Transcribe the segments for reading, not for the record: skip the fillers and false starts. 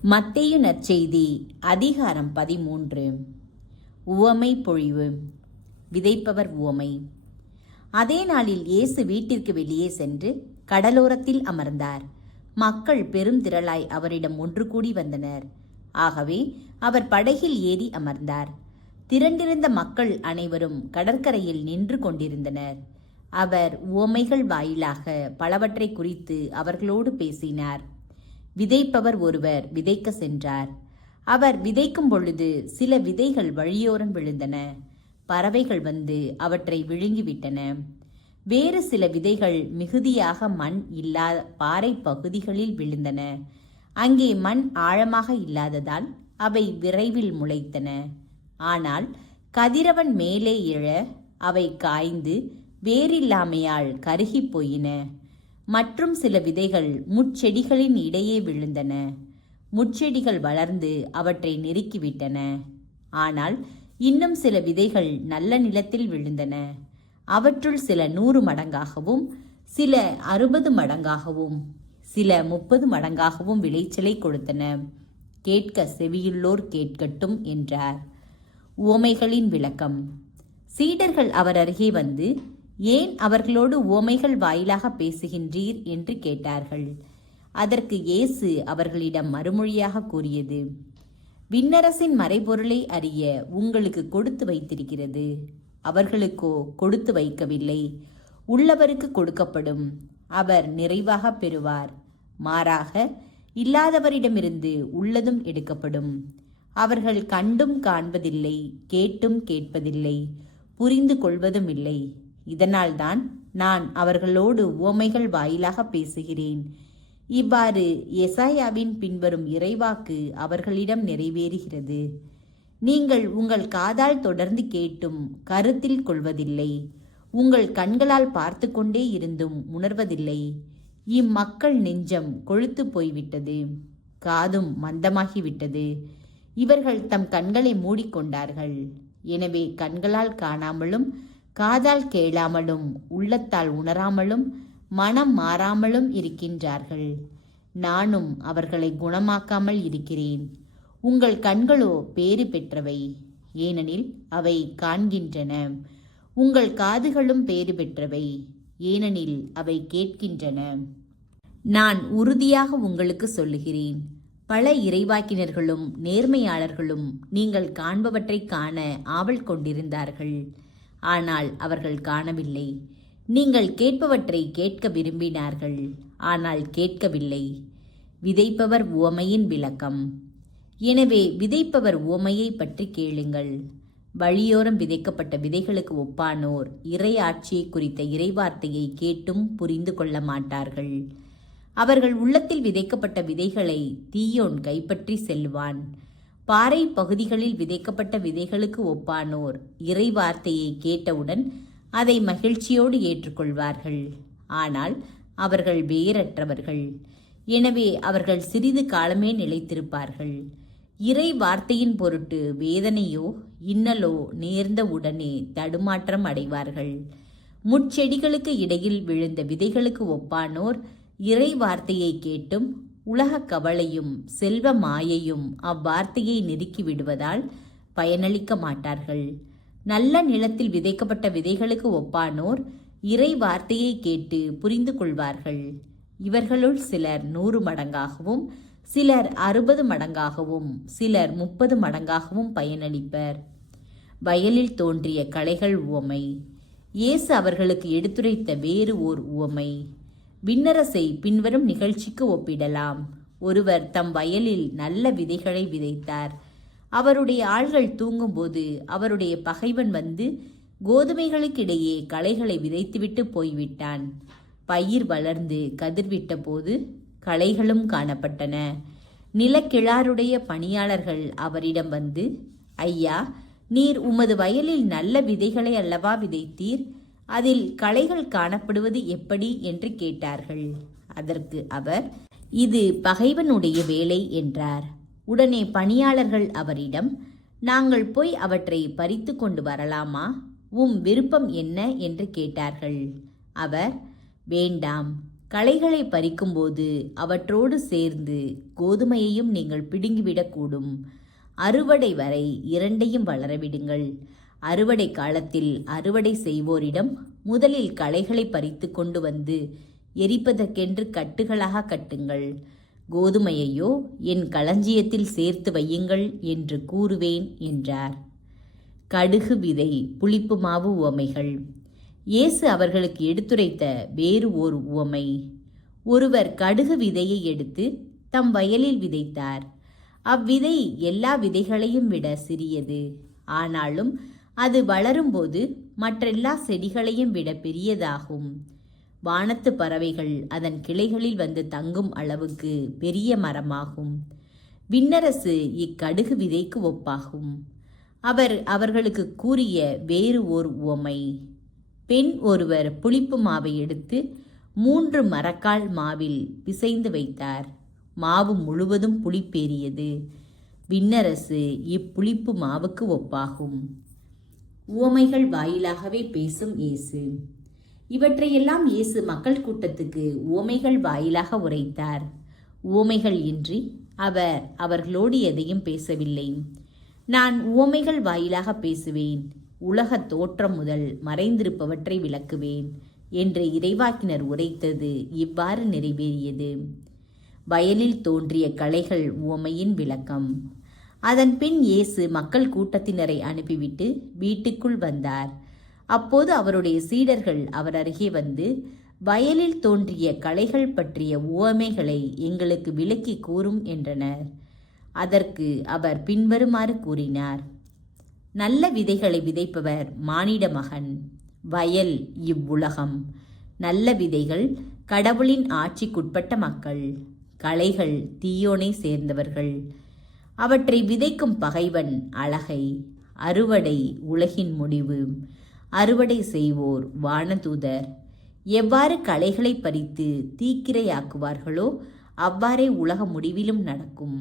மத்தேயு நற்செய்தி அதிகாரம் 13. உவமை பொழிவு. விதைப்பவர் உவமை. அதே நாளில் இயேசு வீட்டிற்கு வெளியே சென்று கடலோரத்தில் அமர்ந்தார். மக்கள் பெரும் திரளாய் அவரிடம் ஒன்று கூடி வந்தனர். ஆகவே அவர் படகில் ஏறி அமர்ந்தார். திரண்டிருந்த மக்கள் அனைவரும் கடற்கரையில் நின்று கொண்டிருந்தனர். அவர் உவமைகள் வாயிலாக பலவற்றை குறித்து அவர்களோடு பேசினார். விதைப்பவர் ஒருவர் விதைக்க சென்றார். அவர் விதைக்கும் பொழுது சில விதைகள் வழியோரம் விழுந்தன. பறவைகள் வந்து அவற்றை விழுங்கிவிட்டன. வேறு சில விதைகள் மிகுதியாக மண் இல்லாத பாறை பகுதிகளில் விழுந்தன. அங்கே மண் ஆழமாக இல்லாததால் அவை விரைவில் முளைத்தன. ஆனால் கதிரவன் மேலே எழ அவை காய்ந்து வேரில்லாமையால் கருகி போயின. மற்றும் சில விதைகள் முட்செடிகளின் இடையே விழுந்தன. முட்செடிகள் வளர்ந்து அவற்றை நெருக்கிவிட்டன. ஆனால் இன்னும் சில விதைகள் நல்ல நிலத்தில் விழுந்தன. அவற்றுள் சில 100 மடங்காகவும், சில 60 மடங்காகவும், சில 30 மடங்காகவும் விளைச்சலை கொடுத்தன. கேட்க செவியுள்ளோர் கேட்கட்டும் என்றார். உவமைகளின் விளக்கம். சீடர்கள் அவர் அருகே வந்து, ஏன் அவர்களோடு உவமைகள் வாயிலாக பேசுகின்றீர் என்று கேட்டார்கள். அதற்கு இயேசு அவர்களிடம் மறுமொழியாக கூறியது, விண்ணரசின் மறைபொருளை அறிய உங்களுக்கு கொடுத்து வைத்திருக்கிறது. அவர்களுக்கோ கொடுத்து வைக்கவில்லை. உள்ளவருக்கு கொடுக்கப்படும், அவர் நிறைவாக பெறுவார். மாறாக இல்லாதவரிடமிருந்து உள்ளதும் எடுக்கப்படும். அவர்கள் கண்டும் காண்பதில்லை, கேட்டும் கேட்பதில்லை, புரிந்து கொள்வதும் இல்லை. இதனால்தான் நான் அவர்களோடு உவமைகள் வாயிலாக பேசுகிறேன். இவ்வாறு எசாயாவின் பின்வரும் இறைவாக்கு அவர்களிடம் நிறைவேறுகிறது. நீங்கள் உங்கள் காதால் தொடர்ந்து கேட்டும் கருத்தில் கொள்வதில்லை. உங்கள் கண்களால் பார்த்து கொண்டே இருந்தும் உணர்வதில்லை. இம்மக்கள் நெஞ்சம் கொழுத்து போய்விட்டது, காதும் மந்தமாகிவிட்டது. இவர்கள் தம் கண்களை மூடிக்கொண்டார்கள். எனவே கண்களால் காணாமலும், காதால் கேளாமலும், உள்ளத்தால் உணராமலும், மனம் மாறாமலும் இருக்கின்றார்கள். நானும் அவர்களை குணமாக்காமல் இருக்கிறேன். உங்கள் கண்களோ பேறு பெற்றவை, ஏனெனில் அவை காண்கின்றன. உங்கள் காதுகளும் பேறு பெற்றவை, ஏனெனில் அவை கேட்கின்றன. நான் உறுதியாக உங்களுக்கு சொல்லுகிறேன், பல இறைவாக்கினர்களும் நேர்மையாளர்களும் நீங்கள் காண்பவற்றை காண ஆவல் கொண்டிருந்தார்கள். ஆனால் அவர்கள் காணவில்லை. நீங்கள் கேட்பவற்றை கேட்க விரும்பினார்கள், ஆனால் கேட்கவில்லை. விதைப்பவர் உவமையின் விளக்கம். எனவே விதைப்பவர் உவமையை பற்றி கேளுங்கள். வழியோரம் விதைக்கப்பட்ட விதைகளுக்கு ஒப்பானோர் இறை ஆட்சியை குறித்த இறைவார்த்தையை கேட்டும் புரிந்து கொள்ள மாட்டார்கள். அவர்கள் உள்ளத்தில் விதைக்கப்பட்ட விதைகளை தீயோன் கைப்பற்றி செல்வான். பாறை பகுதிகளில் விதைக்கப்பட்ட விதைகளுக்கு ஒப்பானோர் இறை வார்த்தையை கேட்டவுடன் அதை மகிழ்ச்சியோடு ஏற்றுக்கொள்வார்கள். ஆனால் அவர்கள் வேரற்றவர்கள். எனவே அவர்கள் சிறிது காலமே நிலைத்திருப்பார்கள். இறை வார்த்தையின் பொருட்டு வேதனையோ இன்னலோ நேர்ந்த உடனே தடுமாற்றம் அடைவார்கள். முட்செடிகளுக்கு இடையில் விழுந்த விதைகளுக்கு ஒப்பானோர் இறை வார்த்தையை கேட்டும் உலக கவலையும் செல்வ மாயையும் அவ்வார்த்தையை நெருக்கி விடுவதால் பயனளிக்க மாட்டார்கள். நல்ல நிலத்தில் விதைக்கப்பட்ட விதைகளுக்கு ஒப்பானோர் இறை வார்த்தையை கேட்டு புரிந்து கொள்வார்கள். இவர்களுள் சிலர் 100 மடங்காகவும், சிலர் 60 மடங்காகவும், சிலர் 30 மடங்காகவும் பயனளிப்பர். வயலில் தோன்றிய களைகள் உவமை. இயேசு அவர்களுக்கு எடுத்துரைத்த வேறு ஓர் உவமை. விண்ணரசை பின்வரும் நிகழ்ச்சிக்கு ஒப்பிடலாம். ஒருவர் தம் வயலில் நல்ல விதைகளை விதைத்தார். அவருடைய ஆள்கள் தூங்கும்போது அவருடைய பகைவன் வந்து கோதுமைகளுக்கிடையே களைகளை விதைத்துவிட்டு போய்விட்டான். பயிர் வளர்ந்து கதிர்விட்ட போது களைகளும் காணப்பட்டன. நிலக்கிழாருடைய பணியாளர்கள் அவரிடம் வந்து, ஐயா, நீர் உமது வயலில் நல்ல விதைகளை அல்லவா விதைத்தீர்? அதில் களைகள் காணப்படுவது எப்படி என்று கேட்டார்கள். அதற்கு அவர், இது பகைவனுடைய வேலை என்றார். உடனே பணியாளர்கள் அவரிடம், நாங்கள் போய் அவற்றை பறித்து கொண்டு வரலாமா? விருப்பம் என்ன என்று கேட்டார்கள். அவர், வேண்டாம், களைகளை பறிக்கும்போது அவற்றோடு சேர்ந்து கோதுமையையும் நீங்கள் பிடுங்கிவிடக்கூடும். அறுவடை வரை இரண்டையும் வளரவிடுங்கள். அறுவடை காலத்தில் அறுவடை செய்வோரிடம் முதலில் களைகளை பறித்து கொண்டு வந்து எரிப்பதற்கென்று கட்டுகளாக கட்டுங்கள். கோதுமையையோ என் களஞ்சியத்தில் சேர்த்து வையுங்கள் என்று கூறுவேன் என்றார். கடுகு விதை புளிப்பு மாவு உவமைகள். இயேசு அவர்களுக்கு எடுத்துரைத்த வேறு ஓர் உவமை. ஒருவர் கடுகு விதையை எடுத்து தம் வயலில் விதைத்தார். அவ்விதை எல்லா விதைகளையும் விட சிறியது. ஆனாலும் அது வளரும்போது மற்றெல்லா செடிகளையும் விட பெரியதாகும். வானத்து பறவைகள் அதன் கிளைகளில் வந்து தங்கும் அளவுக்கு பெரிய மரமாகும். விண்ணரசு இக்கடுகு விதைக்கு ஒப்பாகும். அவர் அவர்களுக்கு கூறிய வேறு ஓர் உவமை. பெண் ஒருவர் புளிப்பு மாவை எடுத்து 3 மரக்கால் மாவில் பிசைந்து வைத்தார். மாவு முழுவதும் புளிப்பேறியது. விண்ணரசு இப்புளிப்பு மாவுக்கு ஒப்பாகும். உவமைகள் வாயிலாகவே பேசும் இயேசு. இவற்றையெல்லாம் இயேசு மக்கள் கூட்டத்துக்கு உவமைகள் வாயிலாக உரைத்தார். உவமைகள் இன்றி அவர் அவர்களோடு எதையும் பேசவில்லை. நான் உவமைகள் வாயிலாக பேசுவேன், உலக தோற்றம் முதல் மறைந்திருப்பவற்றை விளக்குவேன் என்று இறைவாக்கினர் உரைத்தது இவ்வாறு நிறைவேறியது. வயலில் தோன்றிய களைகள் உவமையின் விளக்கம். அதன் பின் இயேசு மக்கள் கூட்டத்தினரை அனுப்பிவிட்டு வீட்டுக்குள் வந்தார். அப்போது அவருடைய சீடர்கள் அவர் அருகே வந்து, வயலில் தோன்றிய களைகள் பற்றிய உவமைகளை எங்களுக்கு விளக்கி கூறும் என்றனர். அதற்கு அவர் பின்வருமாறு கூறினார். நல்ல விதைகளை விதைப்பவர் மானிட மகன். வயல் இவ்வுலகம். நல்ல விதைகள் கடவுளின் ஆட்சிக்குட்பட்ட மக்கள். களைகள் தீயோனை சேர்ந்தவர்கள். அவற்றை விதைக்கும் பகைவன் அழகை. அறுவடை உலகின் முடிவு. அறுவடை செய்வோர் வானதூதர். எவ்வாறு களைகளை பறித்து தீக்கிரையாக்குவார்களோ அவ்வாறே உலக முடிவிலும் நடக்கும்.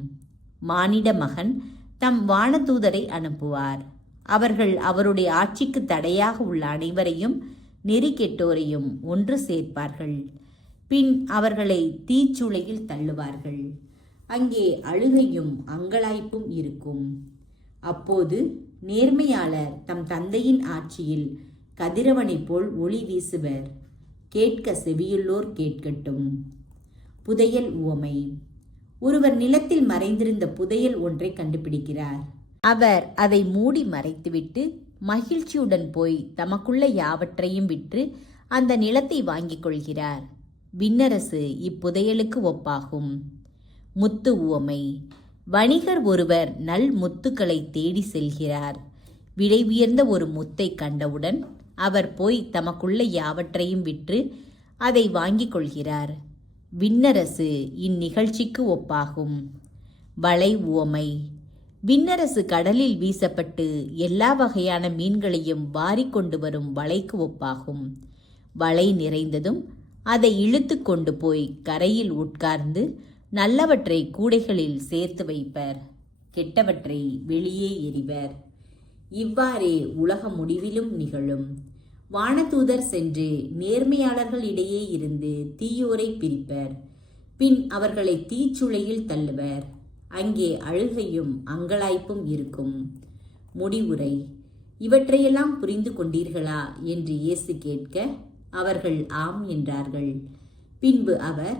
மானிட மகன் தம் வானதூதரை அனுப்புவார். அவர்கள் அவருடைய ஆட்சிக்கு தடையாக உள்ள அனைவரையும் நெறி கெட்டோரையும் ஒன்று சேர்ப்பார்கள். பின் அவர்களை தீச்சூளையில் தள்ளுவார்கள். அங்கே அழுகையும் அங்கலாய்ப்பும் இருக்கும். அப்போது நேர்மையாளர் தம் தந்தையின் ஆட்சியில் கதிரவனைப் போல் ஒளி வீசுவர். கேட்க செவியுள்ளோர் கேட்கட்டும். புதையல் உவமை. ஒருவர் நிலத்தில் மறைந்திருந்த புதையல் ஒன்றை கண்டுபிடிக்கிறார். அவர் அதை மூடி மறைத்துவிட்டு மகிழ்ச்சியுடன் போய் தமக்குள்ள யாவற்றையும் விற்று அந்த நிலத்தை வாங்கிக் கொள்கிறார். விண்ணரசு இப்புதையலுக்கு ஒப்பாகும். முத்து உவமை. வணிகர் ஒருவர் நல் முத்துக்களை தேடி செல்கிறார். விலை உயர்ந்த ஒரு முத்தை கண்டவுடன் அவர் போய் தமக்குள்ள யாவற்றையும் விற்று அதை வாங்கிக் கொள்கிறார். விண்ணரசு இந்நிகழ்ச்சிக்கு ஒப்பாகும். வலை உவமை. விண்ணரசு கடலில் வீசப்பட்டு எல்லா வகையான மீன்களையும் வாரிக்கொண்டு வரும் வலைக்கு ஒப்பாகும். வலை நிறைந்ததும் அதை இழுத்து கொண்டு போய் கரையில் உட்கார்ந்து நல்லவற்றை கூடைகளில் சேர்த்து வைப்பர், கெட்டவற்றை வெளியே எறிவர். இவ்வாறே உலக முடிவிலும் நிகழும். வானதூதர் சென்று நேர்மையாளர்களிடையே இருந்து தீயோரை பிரிப்பர். பின் அவர்களை தீச்சுளையில் தள்ளுவர். அங்கே அழுகையும் அங்கலாய்ப்பும் இருக்கும். முடிவுரை. இவற்றையெல்லாம் புரிந்து கொண்டீர்களா என்று இயேசு கேட்க அவர்கள் ஆம் என்றார்கள். பின்பு அவர்,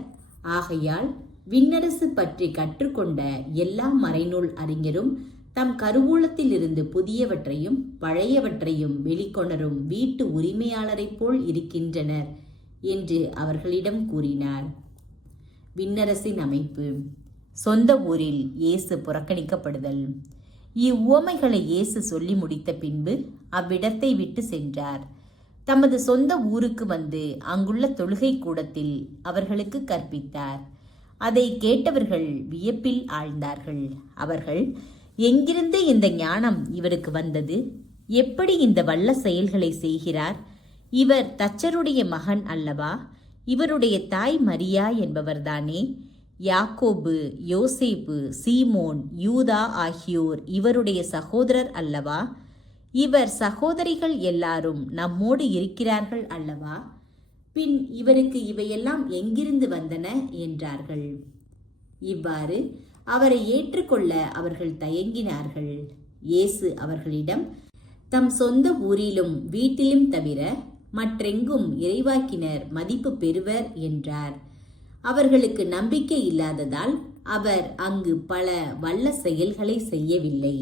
ஆகையால் விண்ணரசு பற்றி கற்றுக்கொண்ட எல்லா மறைநூல் அறிஞரும் தம் கருவூலத்தில் இருந்து புதியவற்றையும் பழையவற்றையும் வெளிக்கொணரும் வீட்டு உரிமையாளரைப் போல் இருக்கின்றனர் என்று அவர்களிடம் கூறினார். விண்ணரசின் அமைப்பு. சொந்த ஊரில் இயேசு புறக்கணிக்கப்படுதல். இவ்வுவமைகளை இயேசு சொல்லி முடித்த பின்பு அவ்விடத்தை விட்டு சென்றார். தமது சொந்த ஊருக்கு வந்து அங்குள்ள தொழுகை கூடத்தில் அவர்களுக்கு கற்பித்தார். அதை கேட்டவர்கள் வியப்பில் ஆழ்ந்தார்கள். அவர்கள், எங்கிருந்து இந்த ஞானம் இவருக்கு வந்தது? எப்படி இந்த வல்ல செயல்களை செய்கிறார்? இவர் தச்சருடைய மகன் அல்லவா? இவருடைய தாய் மரியா என்பவர்தானே? யாக்கோபு, யோசேப்பு, சீமோன், யூதா ஆகியோர் இவருடைய சகோதரர் அல்லவா? இவர் சகோதரிகள் எல்லாரும் நம்மோடு இருக்கிறார்கள் அல்லவா? பின் இவருக்கு இவையெல்லாம் எங்கிருந்து வந்தன என்றார்கள். இவ்வாறு அவரை ஏற்றுக்கொள்ள அவர்கள் தயங்கினார்கள். இயேசு அவர்களிடம், தம் சொந்த ஊரிலும் வீட்டிலும் தவிர மற்றெங்கும் இறைவாக்கினர் மதிப்பு பெறுவர் என்றார். அவர்களுக்கு நம்பிக்கை இல்லாததால் அவர் அங்கு பல வல்ல செயல்களை செய்யவில்லை.